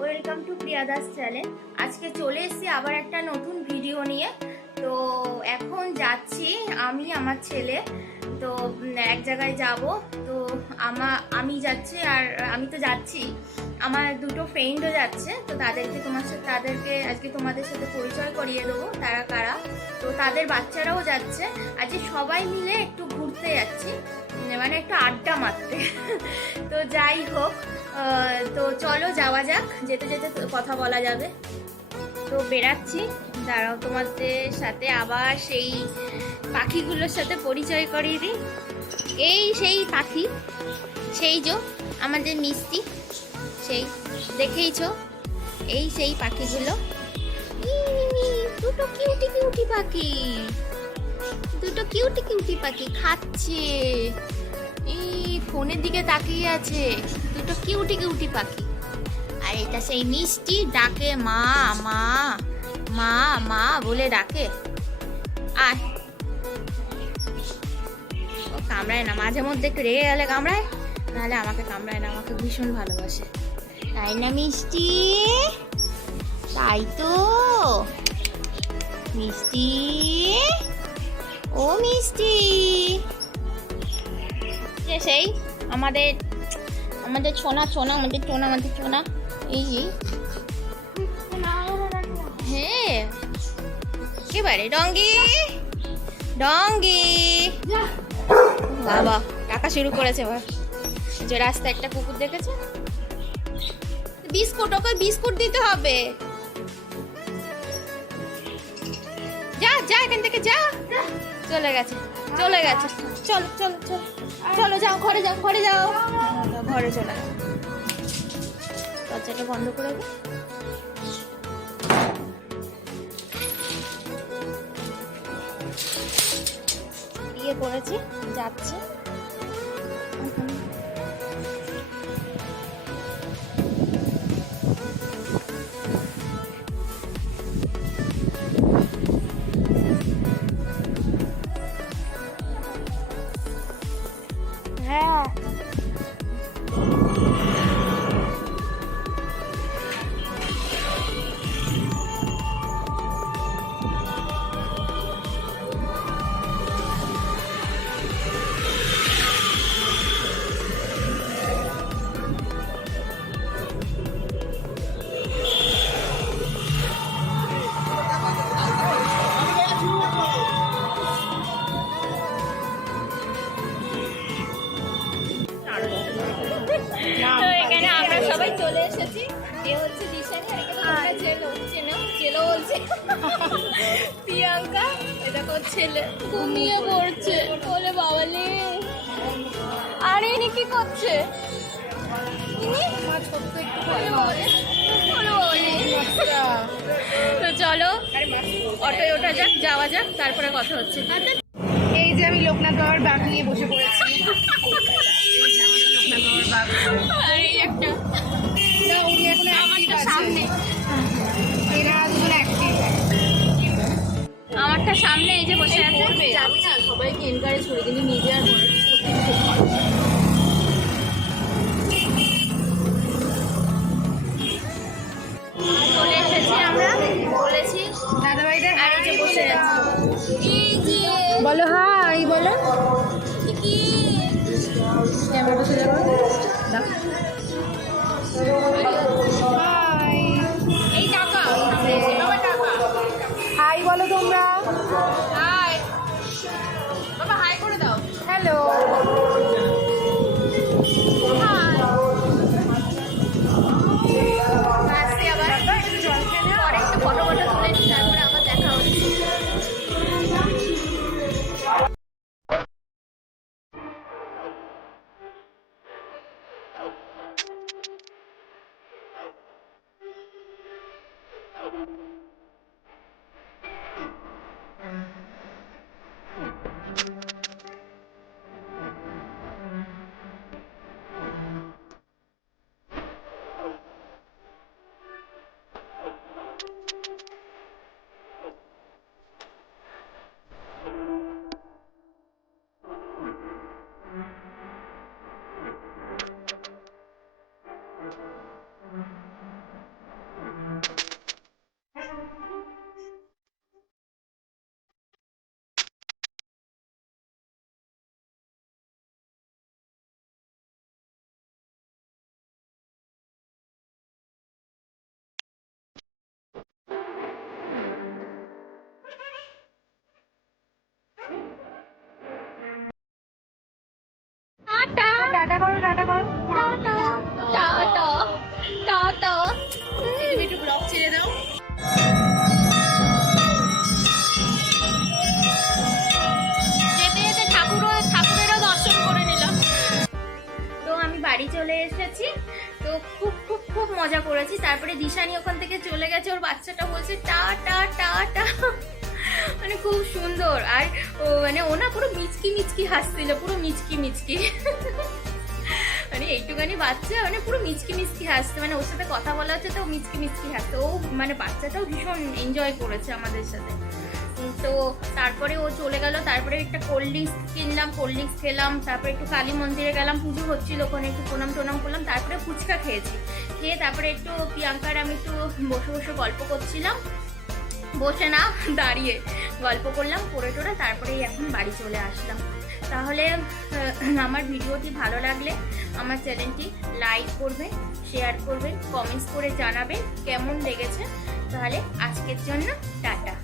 Welcome to প্রিয়াদাস channel. আজকে চলে এসেছি আবার একটা নতুন ভিডিও নিয়ে। তো এখন যাচ্ছি আমি আমার ছেলে, তো এক জায়গায় যাব। তো আমি যাচ্ছি, আর আমি তো যাচ্ছি, আমার দুটো ফ্রেন্ডও যাচ্ছে। তো তাদেরকে আজকে তোমাদের সাথে পরিচয় করিয়ে দেবো তারা কারা। তো তাদের বাচ্চারাও যাচ্ছে। আজকে সবাই মিলে একটু ঘুরতে যাচ্ছি, মানে একটু আড্ডা মারতে। তো যাই হোক, তো চলো যাওয়া যাক, যেতে যেতে কথা বলা যাবে। তো বেরাচ্ছি, দাঁড়াও তোমাদের সাথে আবার সেই পাখিগুলোর সাথে পরিচয় করিয়ে দিই। এই সেই পাখি, সেই যে আমাদের মিষ্টি, সেই দেখেইছো, এই সেই পাখিগুলো। দুটো কিউটি কিউটি পাখি, দুটো কিউটি কিউটি পাখি খাচ্ছে, এই ফোনের দিকে তাকিয়ে আছে, দুটো কিউটি কিউটি পাখি। আর এটা সেই মিষ্টি, ডাকে মা মা মা মা বলে ডাকে। আর ও কামড়ায় না, মাঝে মধ্যে একটু রেগে গেলে কামড়ায়, নাহলে আমাকে কামড়ায় না, আমাকে ভীষণ ভালোবাসে। তাই না মিষ্টি? তাই তো মিষ্টি, ও মিষ্টি। সেই আমাদের আমাদের ছোনা ছোনা আমাদের ছোনা আমাদের ছোনা, এই যে হ্যাঁ একেবারে ডঙ্গি ডঙ্গি। বাবা টাকা শুরু করেছে এবার। যে রাস্তায় একটা কুকুর দেখেছে, বিস্কুট, ওকে বিস্কুট দিতে হবে। যা যা এখান থেকে যা, চলে গেছে চলে গেছে। চলো চলো চলো চলো, যাও ঘরে যাও, ঘরে যাও, ঘরে চলে যাও। দরজাটা বন্ধ করে দে। বিয়ে করেছি, যাচ্ছে। হ্যাঁ তো এখানে আমরা সবাই চলে এসেছি। এ হচ্ছে দিশানি, আর এখানে জেলো, জেলো বলছে প্রিয়াঙ্কা। এ দেখো ছেলে ঘুমিয়ে পড়ছে, বলে বাবালে। আর ইনি কি করছে? তো চলো অটোয় ওঠা যাক, যাওয়া যাক, তারপরে কথা হচ্ছে। এই যে আমি লোকনাথ বাবার ব্যাগ নিয়ে বসে পড়েছি। আর এই একটা না, উনি এখন আমারটা সামনে, এরা দুজন অ্যাক্টিভ। আমারটা সামনে এই যে বসে আছে। আমি না সবাইকে এনকারেজ করি, কিন্তু নিজে আর মনে চলে এসেছি আমরা, বলেছি দাদা ভাইদের। আর এই যে বসে আছে, এই যে বলো হাই, বলো কি ক্যামেরাটা সোজা করো। হাই, এই টাকা, বাবা টাকা, হাই বলো তোমরা। হাই বাবা, হাই করে দাও। হ্যালো, আসছি আবার, পরে একটু ফটো তুলে নিই, তারপরে আবার দেখা হচ্ছে। করো টাটা করো টাটা টাটা। তুমি একটু ব্লগ ছেড়ে দাও। যেতে যেতে ঠাকুরেরও দর্শন করে নিলাম। তো আমি বাড়ি চলে এসেছি। তো খুব খুব খুব মজা করেছি। তারপরে দিশানি ওখান থেকে চলে গেছে, ওর বাচ্চাটা বলছে টা টা টা টা, মানে খুব সুন্দর। আর মানে ও না পুরো মিচকি মিচকি হাসছিল, পুরো মিচকি মিচকি, মানে এইটুখানি বাচ্চা মানে পুরো মিচকি মিচকি হাসছে, মানে ওর সাথে কথা বলা হচ্ছে তো মিচকি মিচকি হাসছে। ও মানে বাচ্চাটাও ভীষণ এনজয় করেছে আমাদের সাথে। তো তারপরে ও চলে গেল। তারপরে একটা কোল্ড ড্রিঙ্কস কিনলাম, কোল্ড ড্রিঙ্কস খেলাম। তারপরে একটু কালী মন্দিরে গেলাম, পুজো হচ্ছিল ওখানে, একটু প্রণাম টোনাম করলাম। তারপরে ফুচকা খেয়েছি। খেয়ে তারপরে একটু প্রিয়াঙ্কার আমি একটু বসে বসে গল্প করছিলাম, বসে না দাঁড়িয়ে গল্প করলাম করে টোরে। তারপরে এখন বাড়ি চলে আসলাম। তাহলে আমার ভিডিওটি ভালো লাগলে আমার চ্যানেলটি লাইক করবেন, শেয়ার করবেন, কমেন্টস করে জানাবেন কেমন লেগেছে। তাহলে আজকের জন্য টাটা।